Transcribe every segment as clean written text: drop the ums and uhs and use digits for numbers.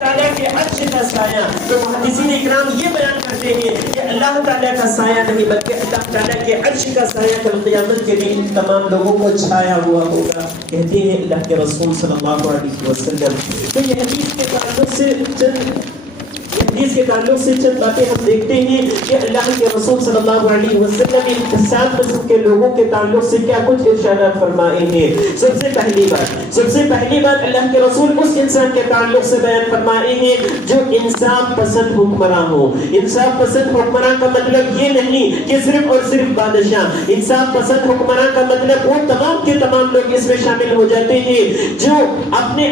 تعالیٰ کے عرش کا سایہ. تو محدثین اکرام یہ بیان کرتے ہیں کہ اللہ تعالیٰ کا سایہ نہیں بلکہ اللہ تعالیٰ کے عرش کا سایہ کل قیامت کے دن تمام لوگوں کو چھایا ہوا ہوگا. کہتے ہیں اللہ کے رسول صلی اللہ علیہ وسلم. تو یہ حدیث کے تعلق سے چند باتیں ہم دیکھتے ہیں کہ اللہ کے رسول صلی اللہ علیہ وسلم ان 7 قسم کے لوگوں کے تعلق سے کیا کچھ ارشادات فرمائے ہیں. سب سے پہلی بات اللہ کے رسول اس انسان کے تعلق سے بیان فرمائے ہیں جو انصاف پسند حکمراں ہو. انصاف پسند حکمراں کا مطلب یہ نہیں کہ صرف اور صرف بادشاہ. انصاف پسند حکمراں کا مطلب وہ تمام کے تمام لوگ اس میں شامل ہو جاتے ہیں جو اپنے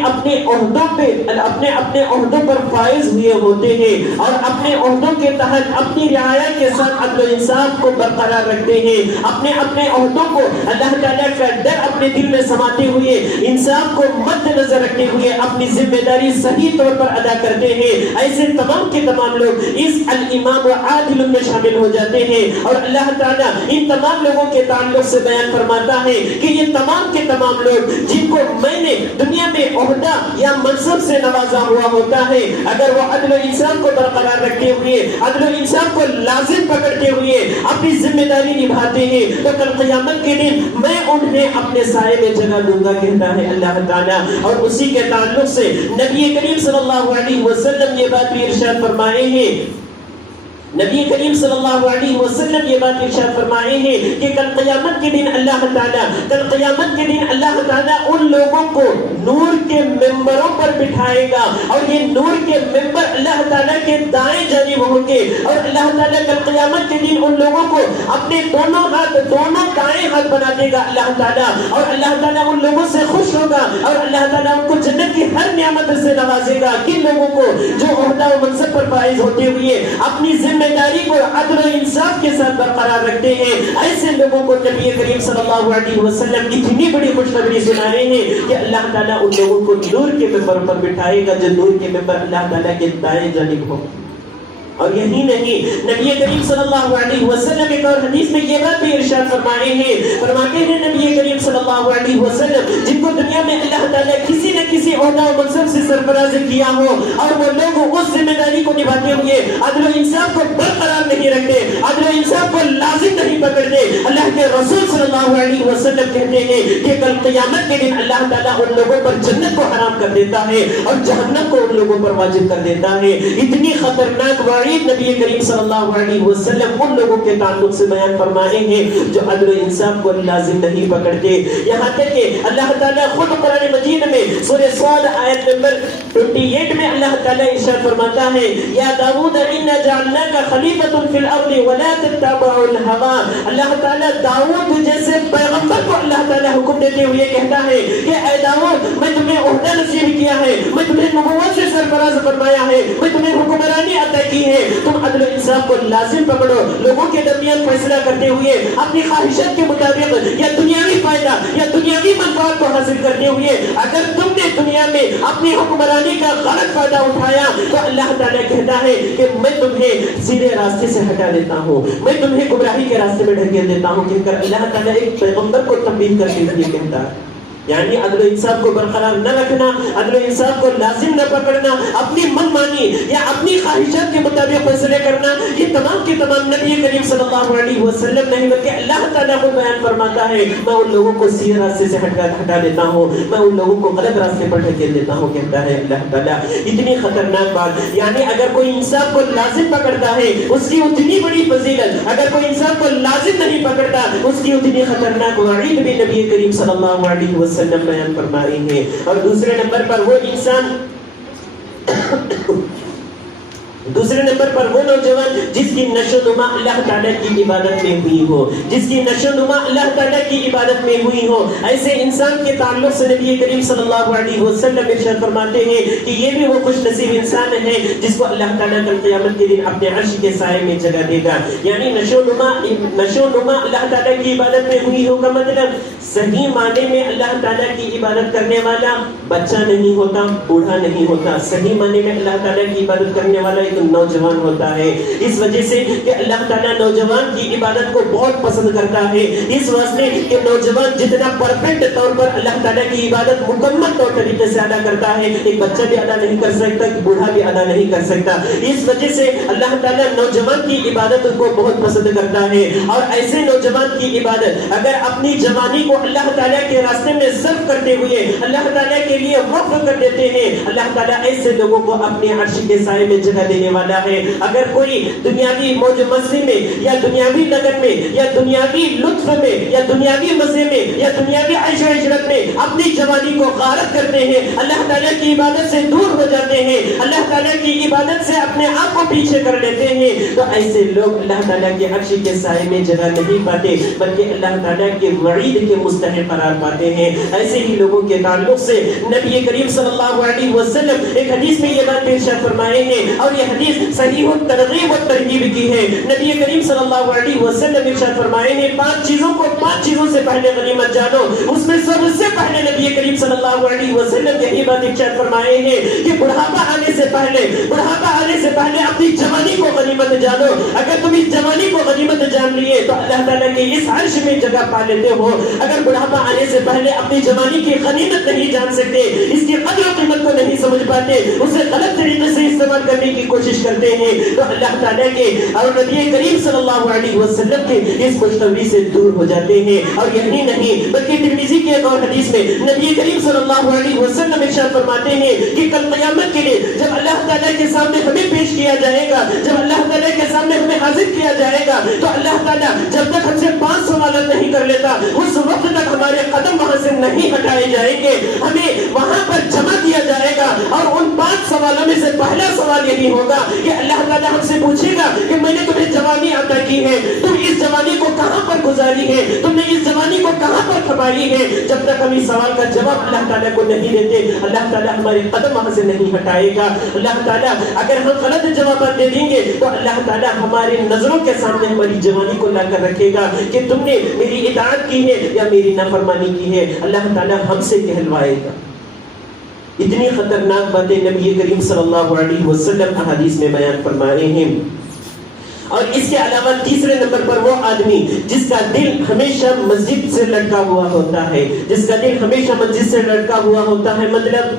عہدوں پر فائز ہوئے ہوتے ہیں اور اپنے عہدوں کے تحت اپنی رعایا کے ساتھ عدل و انصاف کو برقرار رکھتے ہیں. اپنے عہدوں کو اللہ تعالیٰ کا ڈر اپنے دل میں سماتے ہوئے انصاف کو مد نظر رکھتے ہوئے اپنی ذمہ داری صحیح طور پر ادا کرتے ہیں. ایسے تمام کے تمام لوگ اس الامام عادل میں شامل ہو جاتے ہیں. اور اللہ تعالیٰ ان تمام لوگوں کے تعلق سے بیان فرماتا ہے کہ یہ تمام کے تمام لوگ جن کو میں نے دنیا میں عہدہ یا منصب سے نوازا ہوا ہوتا ہے, اگر وہ عدل و انصاف کو برقرار رکھتے ہوئے عدل و انصاف کو لازم پکڑتے ہوئے اپنی ذمہ داری نبھاتے ہیں تو کل قیامت کے دن میں انہیں اپنے سائے میں جگہ دوں گا, کہتا ہے اللہ تعالیٰ. اور اسی کے تعلق سے نبی کریم صلی اللہ علیہ وسلم یہ بات بھی ارشاد فرمائے ہیں نبی کریم صلی اللہ علیہ وسلم یہ بات ارشاد فرمائے ہیں کہ کل قیامت کے دن اللہ تعالیٰ ان لوگوں کو نور کے ممبروں پر بٹھائے گا اور یہ نور کے ممبر اللہ تعالیٰ کے دائیں جانب ہوں گے. اور اللہ تعالیٰ کل قیامت کے دن ان لوگوں کو اپنے دونوں دائیں ہاتھ بنا دے گا اللہ تعالیٰ. اور اللہ تعالیٰ ان لوگوں سے خوش ہوگا اور اللہ تعالیٰ ان کو جنت کی ہر نعمت سے نوازے گا. کن لوگوں کو؟ جو عہدہ و منصب پر فائز ہوتے ہوئے اپنی ذمہ داری کو عدل و انصاف کے ساتھ برقرار رکھتے ہیں. ایسے لوگوں کو نبی کریم صلی اللہ علیہ وسلم اتنی بڑی خوشخبری سنائے ہیں کہ اللہ تعالیٰ ان لوگوں کو نور کے ممبر پر بٹھائے گا جو نور کے ممبر اللہ تعالیٰ کے دائیں جانب ہو. اور یہی نہیں, نبی کریم صلی اللہ علیہ وسلم ایک اور حدیث میں یہ بات بھی ارشاد فرماتے ہیں نبی کریم صلی اللہ علیہ وسلم جن کو دنیا میں اللہ تعالیٰ کسی نہ کسی عہدہ و منصب سے سرفراز کیا ہو اور وہ لوگ اس ذمہ داری کو نبھاتے ہوئے عدل و انصاف کو برقرار نہیں رکھتے, عدل و انصاف کو لازم نہیں پکڑتے, اللہ کے رسول صلی اللہ علیہ وسلم کہتے ہیں کہ کل قیامت کے دن اللہ تعالیٰ ان لوگوں پر جنت کو حرام کر دیتا ہے اور جہنم کو ان لوگوں پر واجب کر دیتا ہے. اتنی خطرناک نبی کریم صلی اللہ علیہ وسلم ان لوگوں کے تعلق سے بیان فرمائے ہیں جو عدل و انصاف کو لازم نہیں پکڑتے. یہاں تک کہ اللہ تعالیٰ خود قرآن مجید میں سورہ صاد آیت نمبر 28 میں اللہ تعالیٰ ارشاد فرماتا ہے یا داؤد انا جعلناک خلیفۃ فی الارض ولا تتبع الهوى. اللہ تعالیٰ داؤد جیسے پیغمبر کو اللہ تعالیٰ حکم دیتے ہوئے کہتا ہے کہ اے داؤد میں تمہیں عہدہ نصیب کیا ہے, میں تمہیں نبوت سے سرفراز فرمایا ہے, میں تمہیں حکمرانی عطا کی ہے, تم عدل و انصاف کو لازم پکڑو. لوگوں کے درمیان فیصلہ کرتے ہوئے اپنی خواہشات کے مطابق یا دنیاوی فائدہ یا دنیاوی منفعت کو حاصل کرتے ہوئے اگر تم نے دنیا میں اپنی حکمرانی کا غلط فائدہ اٹھایا تو اللہ تعالیٰ کہتا ہے کہ میں تمہیں سیدھے راستے سے ہٹا دیتا ہوں, میں تمہیں گمراہی کے راستے میں ڈھکیل دیتا ہوں. کہہ کر اللہ تعالیٰ ایک پیغمبر کو تنبیہ کرتے ہوئے کہتا ہے یعنی عدل و انصاف کو برقرار نہ رکھنا, عدل و انصاف کو لازم نہ پکڑنا, اپنی من مانی یا اپنی خواہشات کے مطابق فیصلے کرنا, یہ تمام کے تمام نبی کریم صلی اللہ علیہ وسلم نہیں بلکہ اللہ تعالیٰ کو بیان فرماتا ہے میں ان لوگوں کو سیدھے راستے سے ہٹا دیتا ہوں, میں ان لوگوں کو غلط راستے پر ڈھکیل دیتا ہوں, کہتا ہے اللہ تعالیٰ. اتنی خطرناک بات, یعنی اگر کوئی انصاف کو لازم پکڑتا ہے اس کی اتنی بڑی فضیلت, اگر کوئی انصاف کو لازم نہیں پکڑتا اس کی اتنی خطرناک وعید بھی نبی کریم صلی اللہ علیہ وسلم بیان فرمائی ہے. اور دوسرے نمبر پر وہ نوجوان جس کی نشو نما اللہ تعالیٰ کی عبادت میں ہوئی ہو, جس کی نشو نما اللہ تعالیٰ کی عبادت میں ہوئی ہو. ایسے انسان کے تعلق سے نبی کریم صلی اللہ علیہ وسلم ارشاد فرماتے ہیں کہ یہ بھی وہ خوش نصیب انسان ہے جس کو اللہ تعالیٰ کل قیامت کے دن اپنے عرش کے سائے میں جگہ دے گا. یعنی نشو نما اللہ تعالیٰ کی عبادت میں ہوئی ہو کا مطلب صحیح معنی میں اللہ تعالیٰ کی عبادت کرنے والا بچہ نہیں ہوتا, بوڑھا نہیں ہوتا. صحیح معنی میں اللہ تعالیٰ کی عبادت کرنے والا ایک ایک نوجوان ہوتا ہے، اس وجہ سے کہ اللہ تعالیٰ نوجوان کی عبادت کو بہت پسند کرتا ہے، اس واسطے کہ نوجوان جتنا پرفیکٹ طور پر اللہ تعالیٰ کی عبادت مکمل طور طریقے سے ادا کرتا ہے، ایک بچہ بھی ادا نہیں کر سکتا، ایک بوڑھا بھی ادا نہیں کر سکتا۔ اس وجہ سے اللہ تعالیٰ نوجوان کی عبادت کو بہت پسند کرتا ہے، اور ایسے نوجوان کی عبادت اگر اپنی جوانی کو اللہ تعالیٰ کے راستے میں صرف کرتے ہوئے اللہ تعالیٰ کے لیے وقف کر دیتے ہیں، اللہ تعالیٰ ایسے لوگوں کو اپنے عرش کے سائے میں جگہ دینے والا ہے۔ اگر کوئی دنیاوی موج مستی میں یا دنیاوی لگن میں یا دنیاوی لطف میں یا دنیاوی مزے میں یا دنیاوی عیش و عشرت میں اپنی جوانی کو غارت کرتے ہیں، اللہ تعالیٰ کی عبادت سے دور ہو جاتے ہیں، اللہ تعالیٰ کی عبادت سے اپنے آپ کو پیچھے کر لیتے ہیں، تو ایسے لوگ اللہ تعالیٰ کے عرش کے سائے میں جگہ نہیں پاتے بلکہ اللہ تعالیٰ کے وعید کے مستحق قرار پاتے ہیں۔ ایسے ہی لوگوں کے تعلق سے نبی کریم صلی اللہ علیہ وسلم ایک حدیث میں یہ بات ارشاد فرمائے ہیں، اور یہ حدیث صحیح الترغیب و ترغیب کی ہے۔ نبی کریم صلی اللہ علیہ وسلم ارشاد فرمائے ہیں پانچ چیزوں سے پہلے غنیمت جانو، اس میں سب سے پہلے نبی کریم صلی اللہ علیہ وسلم یہی بات ارشاد فرمائے ہیں کہ بڑھاپا آنے سے پہلے اپنی جوانی کو غنیمت جانو۔ اگر تم اس جوانی کو غنیمت جان لیے تو اللہ تعالیٰ کے اس عرش میں جگہ پا لیتے ہو۔ اگر بڑھاپا آنے سے پہلے اپنی جوانی کی غنیمت نہیں جان سکتے، اس کی قدر و قیمت کو نہیں سمجھ پاتے، اسے غلط طریقے سے استعمال کرنے کی کوشش کرتے ہیں، تو اللہ تعالیٰ کے اور نبی کریم صلی اللہ علیہ وسلم کے اس خوشخبری سے دور ہو جاتے ہیں۔ اور یہی نہیں بلکہ ترمذی کے ایک اور حدیث میں نبی کریم صلی اللہ علیہ وسلم ارشاد فرماتے ہیں کہ کل قیامت کے لیے جب اللہ تعالیٰ کے سامنے ہمیں پیش کیا جائے گا، جب اللہ تعالیٰ کے سامنے ہمیں حاضر کیا جائے گا، تو اللہ تعالیٰ جب تک ہم سے 5 سوالات نہیں کر لیتا اس وقت تک ہمارے قدم وہاں سے نہیں ہٹائے جائیں گے، ہمیں وہاں پر جمع کیا جائے گا۔ اور ان 5 سوالوں میں سے پہلا سوال یہی ہوگا کہ اللہ تعالیٰ ہم سے پوچھے گا کہ میں نے تمہیں جوانی عطا کی ہے، تم اس جوانی کو کہاں پر گزاری ہے، تم نے اس جوانی کو کہاں پر کھپائی ہے۔ جب تک ہم اس سوال کا جواب اللہ تعالیٰ کو نہیں دیتے اللہ تعالیٰ ہمارے قدم وہاں سے نہیں ہٹائے گا۔ اللہ تعالیٰ اگر ہم غلط جوابات دے دیں گے تو اللہ تعالیٰ ہماری نظروں کے سامنے ہماری جوانی کو لا کر رکھے گا کہ تم نے میری اطاعت کی ہے یا میری نافرمانی کی ہے، اللہ تعالیٰ ہم سے کہلوائے گا۔ اتنی خطرناک باتیں نبی کریم صلی اللہ علیہ وسلم احادیث میں بیان فرمائے ہیں۔ اور اس کے علاوہ تیسرے نمبر پر وہ آدمی جس کا دل ہمیشہ مسجد سے لٹکا ہوا ہوتا ہے، جس کا دل ہمیشہ مسجد سے لٹکا ہوا ہوتا ہے، مطلب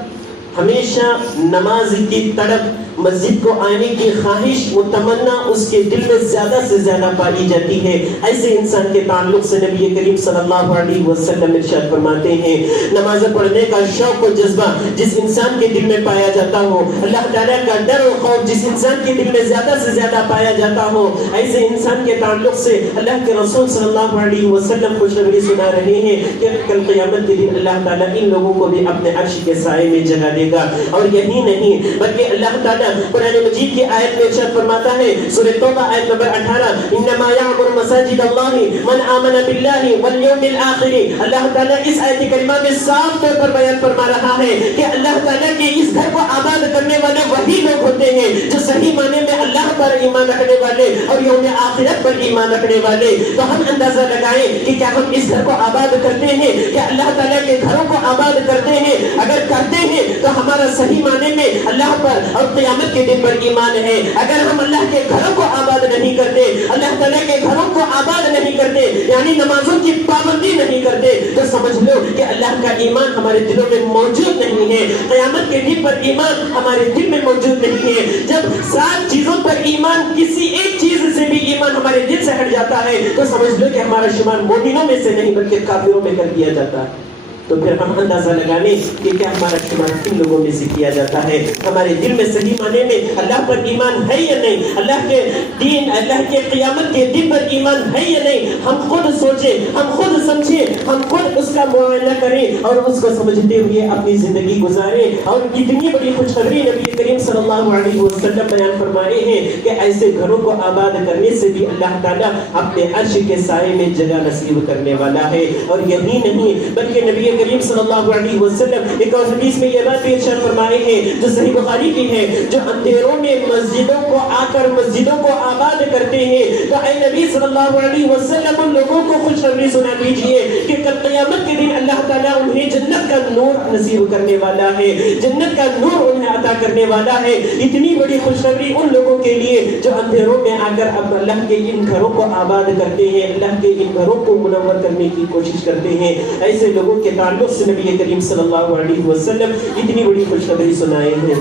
ہمیشہ نماز کی طرف مسجد کو آنے کی خواہش و تمنا اس کے دل میں زیادہ سے زیادہ پائی جاتی ہے۔ ایسے انسان کے تعلق سے نبی کریم صلی اللہ علیہ وسلم ارشاد فرماتے ہیں نماز پڑھنے کا شوق و جذبہ جس انسان کے دل میں پایا جاتا ہو، اللہ تعالیٰ کا ڈر و خوف جس انسان کے دل میں زیادہ سے زیادہ پایا جاتا ہو، ایسے انسان کے تعلق سے اللہ کے رسول صلی اللہ علیہ وسلم خوشخبری سنا رہے ہیں کہ کل قیامت کے دن اللہ تعالیٰ ان لوگوں کو بھی اپنے عرش کے سائے میں جگہ دے گا۔ اور یہی نہیں بلکہ اللہ تعالیٰ قرآن مجید کی آیت میں ارشاد فرماتا ہے، سورہ توبہ آیت نمبر 18، انما یعمر مساجد اللہ من آمن باللہ والیوم الآخر۔ اللہ تعالیٰ اس آیت کریمہ میں صاف طور پر بیان فرما رہا ہے کہ اللہ تعالیٰ کے اس گھر کو آباد کرنے والے وہی لوگ ہوتے ہیں جو صحیح معنی میں اللہ پر ایمان رکھنے والے اور یوم آخرت پر ایمان رکھنے والے۔ تو ہم اندازہ لگائیں کہ کیا ہم اس گھر کو آباد کرتے ہیں، کیا اللہ تعالیٰ کے گھروں کو آباد کرتے ہیں؟ اگر کرتے ہیں تو ہمارا صحیح معنی میں اللہ پر اور قیامت کے دن پر ایمان ہے۔ اگر ہم اللہ کے گھروں کو آباد نہیں کرتے، اللہ تعالیٰ کے گھروں کو آباد نہیں کرتے، یعنی نمازوں کی پابندی نہیں کرتے، تو سمجھ لو کہ اللہ کا ایمان ہمارے دلوں میں موجود نہیں ہے، قیامت کے دن پر ایمان ہمارے دل میں موجود نہیں ہے۔ جب 7 چیزوں پر ایمان، کسی ایک چیز سے بھی ایمان ہمارے دل سے ہٹ جاتا ہے تو سمجھ لو کہ ہمارا شمار مومنوں میں سے نہیں بلکہ کافروں میں کر دیا جاتا ہے۔ تو پھر ہم اندازہ لگانے کہ کیا ہمارا شمار کن لوگوں میں سے کیا جاتا ہے، ہمارے دل میں صحیح معنی میں اللہ پر ایمان ہے یا نہیں، اللہ کے دین، اللہ کے قیامت کے دن پر ایمان ہے یا نہیں۔ ہم خود سوچیں، ہم خود سمجھیں، ہم خود اس کا معائنہ کریں اور اس کو سمجھتے ہوئے اپنی زندگی گزاریں۔ اور کتنی بڑی خوشخبری نبی کریم صلی اللہ علیہ وسلم بیان فرمائے ہیں کہ ایسے گھروں کو آباد کرنے سے بھی اللہ تعالیٰ اپنے عرش کے سائے میں جگہ نصیب کرنے والا ہے۔ اور یہی نہیں بلکہ نبی کریم صلی اللہ علیہ وسلم ایک اور حدیث میں یہ بات بھی ارشاد فرمائے ہیں جو صحیح بخاری کی ہے، جو اندھیروں میں مسجدوں کو آ کر مسجدوں کو آباد کرتے ہیں، تو اے نبی صلی اللہ علیہ وسلم ان لوگوں کو خوشخبری سنا دیجئے کہ کل قیامت کے دن اللہ تعالیٰ انہیں جنت کا نور نصیب کرنے والا ہے، جنت کا نور انہیں عطا کرنے والا ہے۔ اتنی بڑی خوشخبری ان لوگوں کے لیے جو اندھیروں میں آ کر اب اللہ کے ان گھروں کو آباد کرتے ہیں، اللہ کے ان گھروں کو منور کرنے کی کوشش کرتے ہیں۔ ایسے لوگوں کے تعلق سے نبی کریم صلی اللہ علیہ وسلم اتنی بڑی خوشخبری سنائے ہیں۔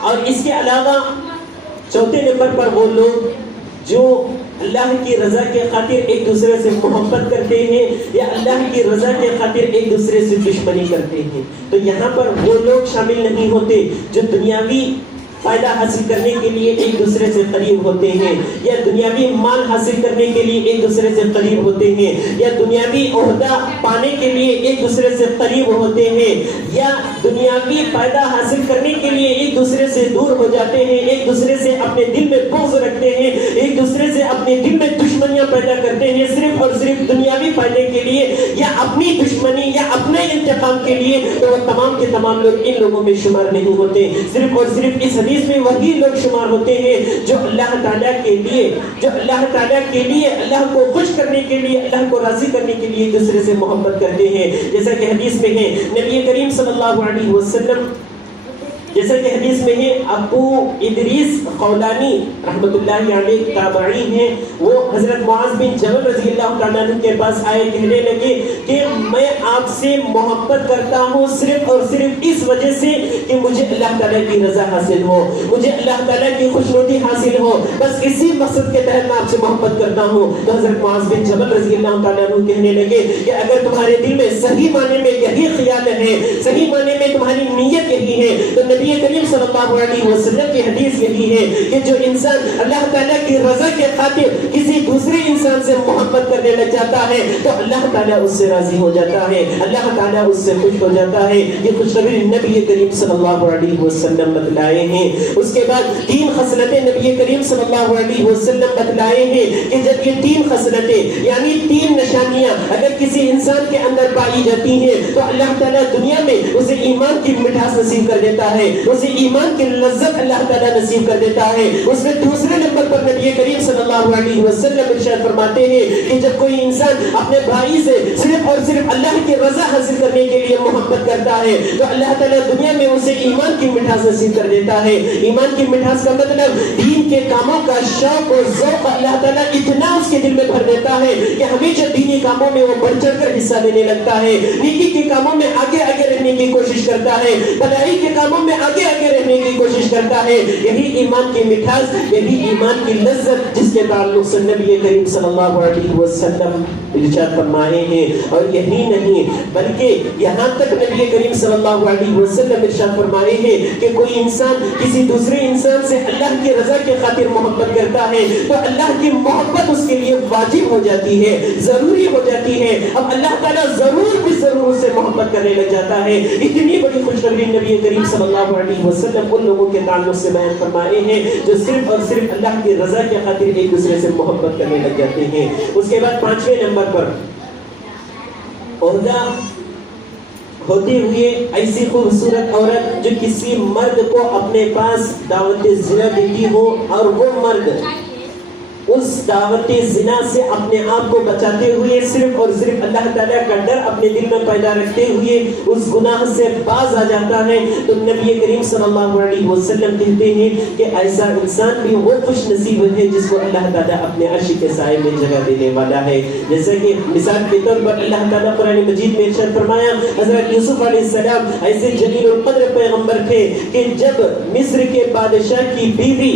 اور اس کے علاوہ چوتھے نمبر پر وہ لوگ جو اللہ کی رضا کے خاطر ایک دوسرے سے محبت کرتے ہیں یا اللہ کی رضا کے خاطر ایک دوسرے سے دشمنی کرتے ہیں، تو یہاں پر وہ لوگ شامل نہیں ہوتے جو دنیاوی فائدہ حاصل کرنے کے لیے ایک دوسرے سے قریب ہوتے ہیں یا دنیاوی مال حاصل کرنے کے لیے ایک دوسرے سے قریب ہوتے ہیں یا دنیاوی عہدہ پانے کے لیے ایک دوسرے سے قریب ہوتے ہیں یا دنیاوی فائدہ حاصل کرنے کے لیے ایک دوسرے سے دور ہو جاتے ہیں، ایک دوسرے سے اپنے دل میں بغض رکھتے ہیں، ایک دوسرے سے اپنے دل میں دشمنیاں پیدا کرتے ہیں صرف اور صرف دنیاوی فائدے کے لیے یا اپنی دشمنی یا اپنے انتقام کے لیے، تو وہ تمام کے تمام لوگ ان لوگوں میں شمار نہیں ہوتے۔ صرف اور صرف اس حدیث میں وہی لوگ شمار ہوتے ہیں جو اللہ تعالیٰ کے لیے اللہ کو خوش کرنے کے لیے، اللہ کو راضی کرنے کے لیے ایک دوسرے سے محبت کرتے ہیں۔ جیسا کہ حدیث میں ہے نبی کریم صلی اللہ علیہ وسلم، جیسا کہ حدیث میں ہے ابو ادریس خولانی رحمت اللہ علیہ تابعی ہیں، وہ حضرت معاذ بن جبل رضی اللہ تعالیٰ عنہ کے پاس آئے، کہنے لگے کہ میں آپ سے محبت کرتا ہوں صرف اور صرف اس وجہ سے کہ مجھے اللہ تعالیٰ کی رضا حاصل ہو، مجھے اللہ تعالیٰ کی خوشنودی حاصل ہو، بس اسی مقصد کے تحت میں آپ سے محبت کرتا ہوں۔ تو حضرت معاذ بن جبل رضی اللہ تعالیٰ عنہ کہنے لگے کہ اگر تمہارے دل میں صحیح معنی میں یہی خیال ہے، صحیح معنی میں تمہاری نیت یہی ہے، تو نبی کریم صلی اللہ علیہ وسلم کی حدیث یہی ہے کہ جو انسان اللہ تعالیٰ کی رضا کے خاطر کسی دوسرے انسان سے محبت کرنے لگ جاتا ہے تو اللہ تعالیٰ اس سے راضی ہو جاتا ہے، اللہ تعالیٰ اس سے خوش ہو جاتا ہے۔ یہ خوشخبری نبی کریم صلی اللہ علیہ وسلم بتلائے ہیں۔ اس کے بعد تین خصلتیں نبی کریم صلی اللہ علیہ وسلم بتلائے ہیں کہ جب یہ تین خصلتیں یعنی تین نشانیاں اگر کسی انسان کے اندر پائی جاتی ہیں تو اللہ تعالیٰ دنیا میں اسے ایمان کی مٹھاس نصیب کر دیتا ہے، اسے ایمان کی لذت اللہ تعالیٰ نصیب کر دیتا ہے۔ اس میں دوسرے نمبر پر نبی کریم صلی اللہ علیہ وسلم ارشاد فرماتے ہیں کہ جب کوئی انسان اپنے بھائی سے صرف اور صرف اللہ کی رضا حاصل کرنے کے لیے محبت کرتا ہے تو اللہ تعالیٰ دنیا میں اسے ایمان کی مٹھاس نصیب کر دیتا ہے۔ ایمان کی مٹھاس کا مطلب دین کے کاموں کا شوق اور ذوق اللہ تعالیٰ اتنا اس کے دل میں بھر دیتا ہے کہ ہمیشہ دینی کاموں میں وہ بڑھ چڑھ کر حصہ لینے لگتا ہے، نیکی کے کاموں میں آگے آگے رہنے کی کوشش کرتا ہے، بھلائی کے کاموں میں آگے آگے رہنے کی کوشش کرتا ہے۔ یہی ایمان کی مٹھاس، یہی ایمان کی لذت جس کے تعلق سے نبی کریم صلی اللہ علیہ وسلم ارشاد فرمائے ہیں۔ اور یہی نہیں بلکہ یہاں تک نبی کریم صلی اللہ علیہ وسلم ارشاد فرمائے ہیں کہ کوئی انسان کسی دوسرے انسان سے اللہ کی رضا کے خاطر محبت کرتا ہے تو اللہ کی محبت اس کے لیے واجب ہو جاتی ہے، ضروری ہو جاتی ہے۔ اب اللہ تعالیٰ ضرور بھی ضرور اس سے محبت کرنے لگ جاتا ہے۔ اتنی بڑی خوشخبری نبی کریم صلی اللہ علیہ وسلم ان لوگوں کے تعلق سے بیان فرمائے ہیں جو صرف اور صرف اللہ کی رضا کے خاطر ایک دوسرے سے محبت کرنے لگ جاتے ہیں۔ اس کے بعد پانچویں نمبر پر عہدہ ہوتے ہوئے ایسی خوبصورت عورت جو کسی مرد کو اپنے پاس دعوت زنا دیتی ہو اور وہ مرد اس دعوت زنا سے اپنے آپ کو بچاتے ہوئے صرف اور صرف اللہ تعالیٰ کا ڈر اپنے دل میں پیدا رکھتے ہوئے اس گناہ سے باز آ جاتا ہے تو نبی کریم صلی اللہ علیہ وسلم کہتے ہیں کہ ایسا انسان بھی وہ خوش نصیب ہے جس کو اللہ تعالیٰ اپنے عرش کے سائے میں جگہ دینے والا ہے۔ جیسے کہ مثال کے طور پر اللہ تعالیٰ قرآن مجید میں ارشاد فرمایا حضرت یوسف علیہ السلام ایسے جلیل القدر پیغمبر تھے کہ جب مصر کے بادشاہ کی بیوی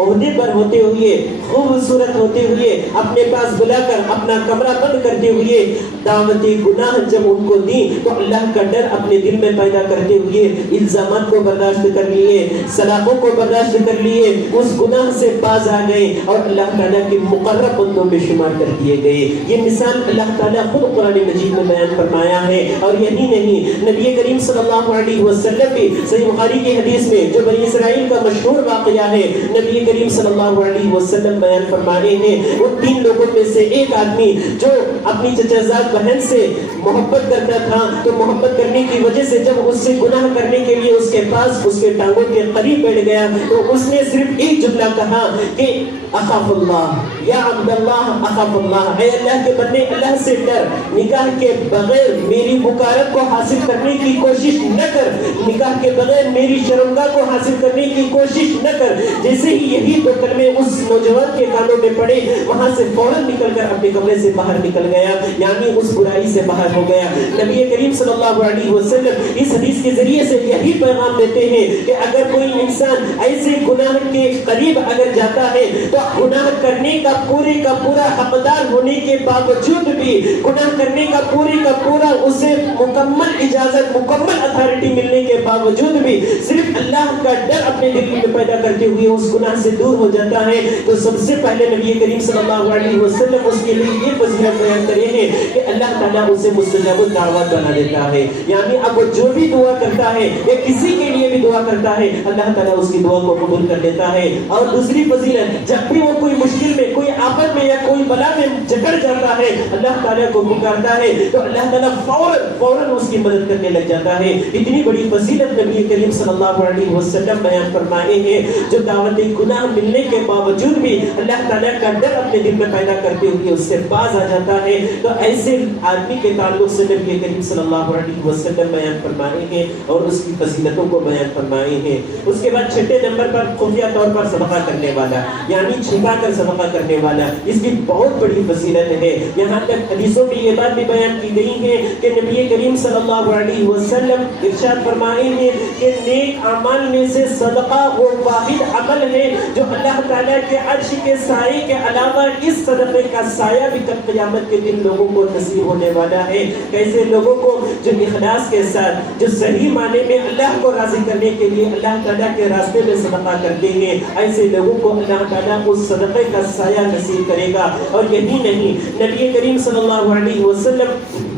عہدے پر ہوتے ہوئے خوبصورت ہوتے ہوئے اپنے پاس بلا کر اپنا کمرہ بند کرتے ہوئے دعوت گناہ جب ان کو دی تو اللہ کا ڈر اپنے دل میں پیدا کرتے ہوئے الزامات کو برداشت کر لیے، صلاحوں کو برداشت کر لیے، اس گناہ سے باز آ گئے اور اللہ تعالیٰ کے مقرب بندوں میں شمار کر دیے گئے۔ یہ مثال اللہ تعالیٰ خود قرآن مجید میں بیان فرمایا ہے۔ اور یہی نہیں نبی کریم صلی اللہ علیہ وسلم بھی صحیح بخاری کی حدیث میں جو بنی اسرائیل کا مشہور واقعہ ہے، نبی نبی کریم صلی اللہ علیہ وسلم بیان فرما رہے ہیں ان 3 لوگوں میں سے ایک آدمی جو اپنی چچا بہن سے محبت کرتا تھا تو محبت کرنے کی وجہ سے جب اس سے گناہ کرنے کے لیے اس کے پاس اس کے ٹانگوں کے قریب بیٹھ گیا تو اس نے صرف ایک جملہ کہا کہ اخاف اللہ یا عبد اللہ اخاف اللہ، اے اللہ کے بندے اللہ سے ڈر، نکاح کے بغیر میری بکارت کو حاصل کرنے کی کوشش نہ کر، نکاح کے بغیر میری شرمگاہ کو حاصل کرنے کی کوشش نہ کر۔ جیسے ہی یہی 2 کلمے اس نوجوان کے کانوں میں پڑے وہاں سے فوراً نکل کر اپنے کمرے سے باہر نکل گیا، یعنی اس برائی سے باہر ہو گیا۔ نبی کریم صلی اللہ علیہ وسلم اس حدیث کے ذریعے سے یہی پیغام دیتے ہیں کہ اگر کوئی انسان ایسے گناہ کے قریب اگر جاتا ہے تو گناہ کرنے کا پورا حقدار ہونے کے باوجود بھی، گناہ کرنے کا پورا اسے مکمل اجازت، مکمل اتھارٹی ملنے کے باوجود بھی صرف اللہ کا ڈر اپنے دل میں پیدا کرتے ہوئے اس گناہ سے دور ہو جاتا ہے۔ تو سب سے پہلے نبی کریم صلی اللہ علیہ وسلم اس کے لیے یہ فضیلت بیان کرے ہیں کہ اللہ تعالیٰ اسے مستجاب الدعوات بنا دیتا ہے، یعنی اب وہ جو بھی دعا کرتا ہے یا کسی کے لیے بھی دعا کرتا ہے اللہ تعالیٰ اس کی دعا کو قبول کر لیتا ہے۔ اور دوسری فضیلت، جب بھی وہ کوئی مشکل میں، کوئی آفت میں یا کوئی بلا میں جکڑ جاتا ہے اللہ تعالیٰ کو پکارتا ہے تو اللہ تعالیٰ فوراً اس کی مدد کرنے لگ جاتا ہے۔ اتنی بڑی فضیلت نبی کریم صلی اللہ علیہ وسلم بیان فرمائے ہیں جو دعوت گناہ ملنے کے باوجود بھی اللہ تعالیٰ کا ڈر اپنے دل میں پیدا کرتے ہوئے اس سے باز آ جاتا ہے۔ تو ایسے آدمی کے تعلق سے نبی کریم صلی اللہ علیہ وسلم بیان فرمائے ہیں اور اس کی فضیلتوں کو بیان فرمائے ہیں۔ اس کے بعد 6 نمبر پر خفیہ طور پر صدقہ کرنے والا، یعنی چھپا کر صدقہ کرنے والا، اس کی بہت بڑی فضیلت ہے۔ یہاں تک حدیثوں میں یہ بات بھی بیان کی گئی ہے کہ نبی کریم صلی اللہ علیہ وسلم ارشاد فرمائے ہیں کہ نیک اعمال میں سے صدقہ وہ واحد عمل ہے جو اللہ تعالیٰ کے عرش کے سائے کے علاوہ اس صدقے کا سایہ بھی کل قیامت کے دن لوگوں کو نصیب ہونے والا ہے۔ کیسے لوگوں کو جو اخلاص کے ساتھ، جو صحیح معنی میں اللہ کو راضی کرنے کے لیے اللہ تعالیٰ کے راستے میں صدقہ کرتے ہیں، ایسے لوگوں کو اللہ تعالیٰ اس صدقے کا سایہ نصیب کرے گا۔ اور یہی نہیں، نبی کریم صلی اللہ علیہ وسلم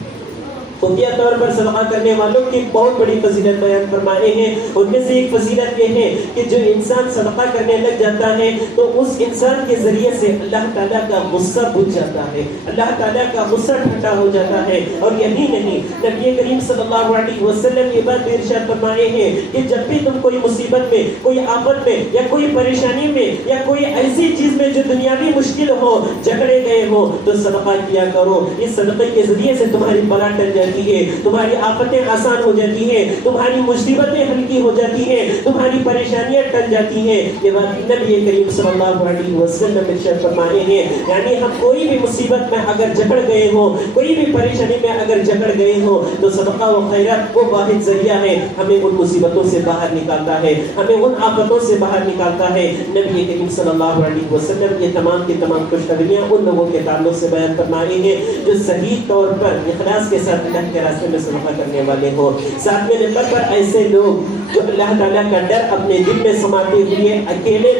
خفیہ طور پر صدقہ کرنے والوں کی بہت بڑی فضیلت بیان فرمائے ہیں۔ ان میں سے ایک فضیلت یہ ہے کہ جو انسان صدقہ کرنے لگ جاتا ہے تو اس انسان کے ذریعے سے اللہ تعالیٰ کا غصہ بجھ جاتا ہے، اللہ تعالیٰ کا غصہ ٹھنڈا ہو جاتا ہے۔ اور یہی نہیں، نبی کریم صلی اللہ علیہ وسلم یہ بات بھی ارشاد فرمائے ہیں کہ جب بھی تم کوئی مصیبت میں، کوئی آفت میں یا کوئی پریشانی میں یا کوئی ایسی چیز میں جو دنیاوی مشکل ہو، جھگڑے گئے ہو تو صدقہ کیا کرو۔ اس صدقے کے ذریعے سے تمہاری بلا ٹل جاتی ہے، تمہاری آفتیں آسان ہو جاتی ہیں، تمہاری مصیبتیں ہلکی ہو جاتی ہیں، تمہاری پریشانیاں ٹل جاتی ہیں۔ یہ بات نبی کریم صلی اللہ علیہ وسلم ارشاد فرمائے ہیں، یعنی ہم کوئی بھی مصیبت میں اگر جھگڑ گئے ہوں، کوئی بھی پریشانی میں اگر جھگڑ گئے ہوں تو صدقہ و خیرات وہ واحد ذریعہ ہے، ہمیں ان مصیبتوں سے باہر نکالتا ہے، ہمیں ان آفتوں سے باہر نکالتا ہے۔ نبی کریم صلی اللہ علیہ وسلم یہ تمام کی تمام خوشخبریاں ان لوگوں کے تعلق سے بیان فرمائی ہیں جو صحیح طور پر اخلاص کے ساتھ اللہ کے راستے میں صدقہ کرنے والے ہو۔ 7ویں نمبر پر ایسے لوگ جو اللہ تعالیٰ کا ڈر اپنے دل میں سماتے ہوئے اکیلے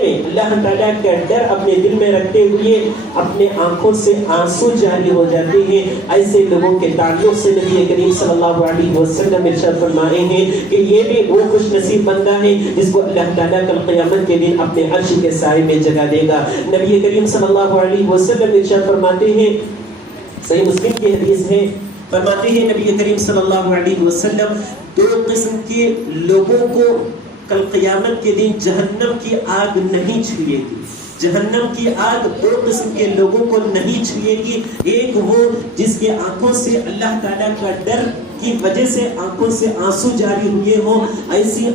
میں اللہ تعالیٰ کا ڈر اپنے دل میں رکھتے ہوئے اپنے آنکھوں سے آنسو جاری ہو جاتے ہیں، ایسے لوگوں کے تعلق سے نبی کریم صلی اللہ علیہ وسلم ارشاد فرمائے ہیں کہ یہ بھی وہ خوش نصیب بندہ ہے جس کو اللہ تعالیٰ کل قیامت کے دن اپنے عرش کے سائے میں جگہ دے گا۔ نبی کریم صلی اللہ علیہ وسلم ارشاد فرماتے ہیں، صحیح مسلم کی حدیث ہے، فرماتے ہیں نبی کریم صلی اللہ علیہ وسلم 2 قسم کے لوگوں کو کل قیامت کے دن جہنم کی آگ نہیں چھوئے گی۔ جہنم کی آگ 2 قسم کے لوگوں کو نہیں چھوئے گی۔ ایک وہ جس کے آنکھوں سے اللہ تعالیٰ کا ڈر کی وجہ سے آنکھوں سے آنسو جاری ہوئے ہوں، ایسی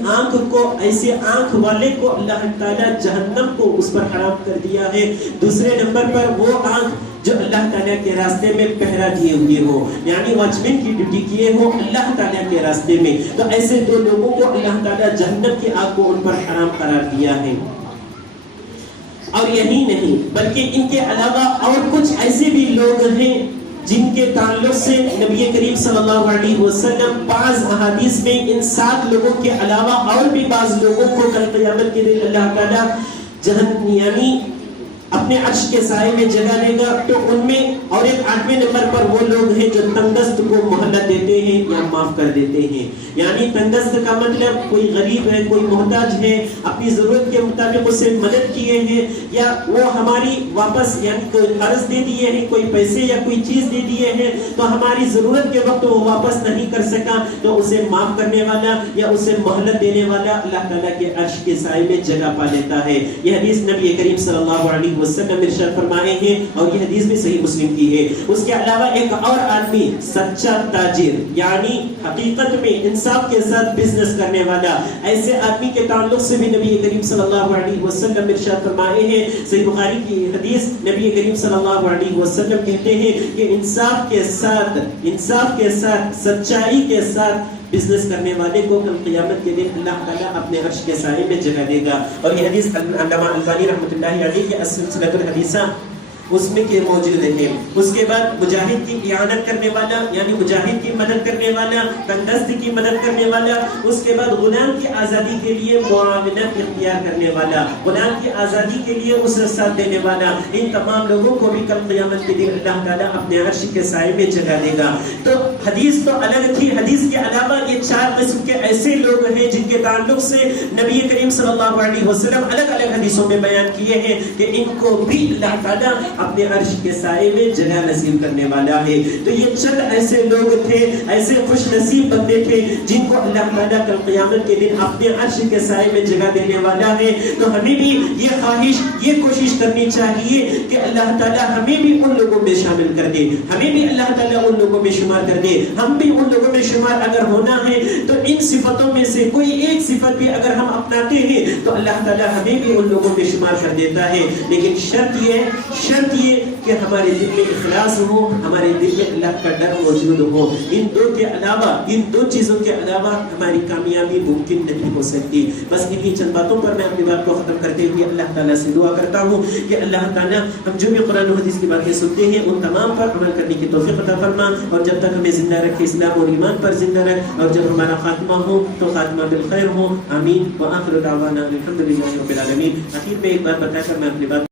آنکھ والے کو اللہ تعالیٰ جہنم کو اس پر حرام کر دیا ہے۔ دوسرے نمبر پر وہ آنکھ جو اللہ تعالیٰ کے راستے میں پہرا دیے ہوئے ہو، یعنی واچمین کی ڈیوٹی کیے ہو اللہ تعالیٰ کے راستے میں، تو ایسے 2 لوگوں کو اللہ تعالیٰ جہنم کی آگ کو ان پر حرام قرار دیا ہے۔ اور یہی نہیں بلکہ ان کے علاوہ اور کچھ ایسے بھی لوگ ہیں جن کے تعلق سے نبی کریم صلی اللہ علیہ وسلم بعض احادیث میں ان 7 لوگوں کے علاوہ اور بھی بعض لوگوں کو کل قیامت کے دن اللہ تعالیٰ یعنی اپنے عرش کے سائے میں جگہ دے گا. تو ان میں اور ایک 8ویں نمبر پر وہ لوگ ہیں جو تنگدست کو مہلت دیتے ہیں یا معاف کر دیتے ہیں. یعنی تنگدست کا مطلب کوئی غریب ہے, کوئی محتاج ہے, اپنی ضرورت کے مطابق اسے مدد کیے ہیں, یا وہ ہماری واپس یعنی کوئی قرض دے دیے ہیں, کوئی پیسے یا کوئی چیز دے دیے ہیں, تو ہماری ضرورت کے وقت وہ واپس نہیں کر سکا, تو اسے معاف کرنے والا یا اسے مہلت دینے والا اللہ تعالیٰ کے عرش کے سائے میں جگہ پا لیتا ہے. یہ حدیث نبی کریم صلی اللہ علیہ وسلم ارشاد فرمائے ہیں اور یہ حدیث بھی صحیح مسلم کی ہے. اس کے علاوہ ایک اور آدمی سچا تاجر یعنی حقیقت میں انصاف کے ساتھ بزنس کرنے والا, ایسے آدمی کے تعلق سے بھی نبی کریم صلی اللہ علیہ وسلم ارشاد فرمائے ہیں. صحیح بخاری کی حدیث, نبی کریم صلی اللہ علیہ وسلم کہتے ہیں کہ انصاف کے ساتھ سچائی کے ساتھ بزنس کرنے والے کو کل قیامت کے دن اللہ تعالیٰ اپنے عرش کے سائے میں جگہ دے گا. اور یہ حدیث علامہ البانی رحمۃ اللہ علیہ کے السلسلۃ الحدیثہ اس میں کے موجود ہے. اس کے بعد مجاہد کی اعانت کرنے والا یعنی مجاہد کی مدد کرنے والا, تنگدست کی مدد کرنے والا, اس کے بعد غلام کی آزادی کے لیے معاونت اختیار کرنے والا, غلام کی آزادی کے لیے اسے ساتھ دینے والا, ان تمام لوگوں کو بھی کل قیامت کے دن اللہ تعالیٰ اپنے عرش کے سائے میں جگہ دے گا. تو حدیث تو الگ تھی, حدیث کے علاوہ یہ 4 قسم کے ایسے لوگ ہیں جن کے تعلق سے نبی کریم صلی اللہ علیہ وسلم الگ الگ حدیثوں میں بیان کیے ہیں کہ ان کو بھی اللہ تعالیٰ اپنے عرش کے سائے میں جگہ نصیب کرنے والا ہے. تو یہ چند ایسے لوگ تھے, ایسے خوش نصیب بندے تھے جن کو اللہ تعالیٰ کل قیامت کے دن اپنے عرش کے سائے میں جگہ دینے والا ہے. تو ہمیں بھی یہ خواہش, یہ کوشش کرنی چاہیے کہ اللہ تعالیٰ ہمیں بھی ان لوگوں میں شامل کر دے, ہمیں بھی اللہ تعالیٰ ان لوگوں میں شمار کر دے. ہم بھی ان لوگوں میں شمار اگر ہونا ہے تو ان صفتوں میں سے کوئی ایک صفت بھی اگر ہم اپناتے ہیں تو اللہ تعالیٰ ہمیں بھی ان لوگوں میں شمار کر دیتا ہے. لیکن شرط یہ کہ ہمارے دل میں اخلاص ہو, ہمارے دل میں اللہ کا ڈر موجود ہو. ان دو چیزوں کے علاوہ ہماری کامیابی ممکن نہیں ہو سکتی. بس انہی چند باتوں پر میں اپنی بات کو ختم کرتے ہوئے اللہ تعالیٰ سے دعا کرتا ہوں کہ اللہ تعالیٰ ہم جو بھی قرآن و حدیث کی باتیں سنتے ہیں ان تمام پر عمل کرنے کی توفیق عطا فرما, اور جب تک ہمیں زندہ رکھے اسلام اور ایمان پر زندہ رکھ, اور جب ہمارا خاتمہ ہو تو خاتمہ بالخیر ہو. آمین. وآخر دعوانا الحمدللہ رب العالمین. اخیر میں ایک بات بتا کر میں اپنی بات